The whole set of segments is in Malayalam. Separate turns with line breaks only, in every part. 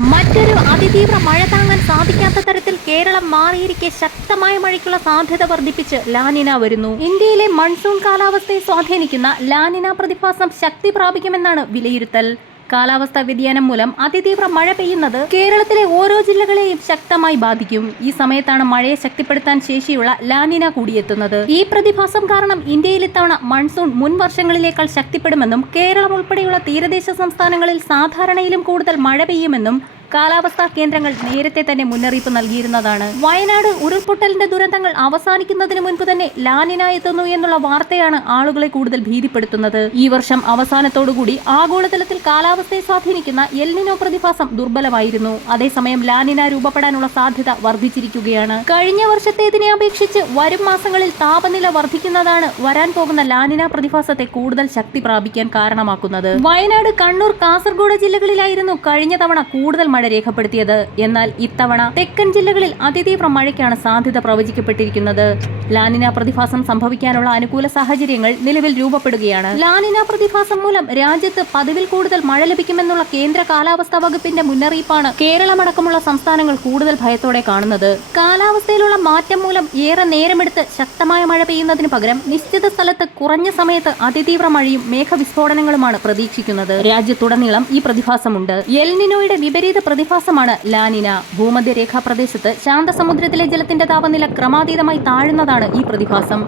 മറ്റൊരു അതിതീവ്ര മഴ താങ്ങാൻ സാധിക്കാത്ത തരത്തിൽ കേരളം മാറിയിരിക്കെ ശക്തമായ മഴയ്ക്കുള്ള സാധ്യത വർദ്ധിപ്പിച്ച് ലാനിന വരുന്നു. ഇന്ത്യയിലെ മൺസൂൺ കാലാവസ്ഥയെ സ്വാധീനിക്കുന്ന ലാനിന പ്രതിഭാസം ശക്തി പ്രാപിക്കുമെന്നാണ് വിലയിരുത്തൽ. കാലാവസ്ഥാ വ്യതിയാനം മൂലം അതിതീവ്ര മഴ പെയ്യുന്നത് കേരളത്തിലെ ഓരോ ജില്ലകളെയും ശക്തമായി ബാധിക്കും. ഈ സമയത്താണ് മഴയെ ശക്തിപ്പെടുത്താൻ ശേഷിയുള്ള ലാനിന കൂടിയെത്തുന്നത്. ഈ പ്രതിഭാസം കാരണം ഇന്ത്യയിൽ ഇത്തവണ മൺസൂൺ മുൻ വർഷങ്ങളിലേക്കാൾ ശക്തിപ്പെടുമെന്നും കേരളം ഉൾപ്പെടെയുള്ള തീരദേശ സംസ്ഥാനങ്ങളിൽ സാധാരണയിലും കൂടുതൽ മഴ പെയ്യുമെന്നും കാലാവസ്ഥാ കേന്ദ്രങ്ങൾ നേരത്തെ തന്നെ മുന്നറിയിപ്പ് നൽകിയിരുന്നതാണ്. വയനാട് ഉരുൾപൊട്ടലിന്റെ ദുരന്തങ്ങൾ അവസാനിക്കുന്നതിന് മുൻപ് തന്നെ ലാനിന എത്തുന്നു എന്നുള്ള വാർത്തയാണ് ആളുകളെ കൂടുതൽ ഭീതിപ്പെടുത്തുന്നത്. ഈ വർഷം അവസാനത്തോടുകൂടി ആഗോളതലത്തിൽ കാലാവസ്ഥയെ സ്വാധീനിക്കുന്ന എൽനിനോ പ്രതിഭാസം ദുർബലമായിരുന്നു. അതേസമയം ലാനിന രൂപപ്പെടാനുള്ള സാധ്യത വർദ്ധിച്ചിരിക്കുകയാണ്. കഴിഞ്ഞ വർഷത്തേതിനെ അപേക്ഷിച്ച് വരും മാസങ്ങളിൽ താപനില വർദ്ധിക്കുന്നതാണ് വരാൻ പോകുന്ന ലാനിന പ്രതിഭാസത്തെ കൂടുതൽ ശക്തി പ്രാപിക്കാൻ കാരണമാക്കുന്നത്. വയനാട് കണ്ണൂർ കാസർഗോഡ് ജില്ലകളിലായിരുന്നു കഴിഞ്ഞ തവണ കൂടുതൽ മഴ രേഖപ്പെടുത്തിയത്. എന്നാൽ ഇത്തവണ തെക്കൻ ജില്ലകളിൽ അതിതീവ്ര മഴയ്ക്കാണ് സാധ്യത പ്രവചിക്കപ്പെട്ടിരിക്കുന്നത്. ലാനിന പ്രതിഭാസം സംഭവിക്കാനുള്ള അനുകൂല സാഹചര്യങ്ങൾ നിലവിൽ രൂപപ്പെടുകയാണ്. ലാനിന പ്രതിഭാസം മൂലം രാജ്യത്ത് പതിവിൽ കൂടുതൽ മഴ ലഭിക്കുമെന്നുള്ള കേന്ദ്ര കാലാവസ്ഥാ വകുപ്പിന്റെ മുന്നറിയിപ്പാണ് കേരളമടക്കമുള്ള സംസ്ഥാനങ്ങൾ കൂടുതൽ ഭയത്തോടെ കാണുന്നത്. കാലാവസ്ഥയിലുള്ള മാറ്റം മൂലം ഏറെ നേരമെടുത്ത് ശക്തമായ മഴ പെയ്യുന്നതിന് പകരം നിശ്ചിത സ്ഥലത്ത് കുറഞ്ഞ സമയത്ത് അതിതീവ്ര മഴയും മേഘവിസ്ഫോടനങ്ങളുമാണ് പ്രതീക്ഷിക്കുന്നത്. രാജ്യത്തുടനീളം ഈ പ്രതിഭാസമുണ്ട്. എൽനിനോയുടെ വിപരീത പ്രതിഭാസമാണ് ലാനിന. ഭൂമധ്യരേഖാ പ്രദേശത്ത് ശാന്തസമുദ്രത്തിലെ ജലത്തിന്റെ താപനില ക്രമാതീതമായി താഴുന്നതാണ് ഈ പ്രതിഭാസം.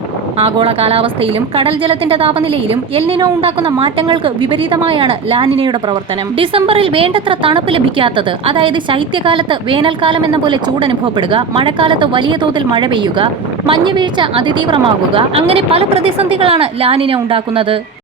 ആഗോള കാലാവസ്ഥയിലും കടൽ ജലത്തിന്റെ താപനിലയിലും എൽനിനോ ഉണ്ടാക്കുന്ന മാറ്റങ്ങൾക്ക് വിപരീതമായാണ് ലാനിനയുടെ പ്രവർത്തനം. ഡിസംബറിൽ വേണ്ടത്ര തണുപ്പ് ലഭിക്കാത്തത് അതായത് ശൈത്യകാലത്ത് വേനൽക്കാലം എന്ന പോലെ ചൂടനുഭവപ്പെടുക മഴക്കാലത്ത് വലിയ തോതിൽ മഴ പെയ്യുക മഞ്ഞുവീഴ്ച അതിതീവ്രമാകുക അങ്ങനെ പല പ്രതിസന്ധികളാണ് ലാനിന ഉണ്ടാക്കുന്നത്.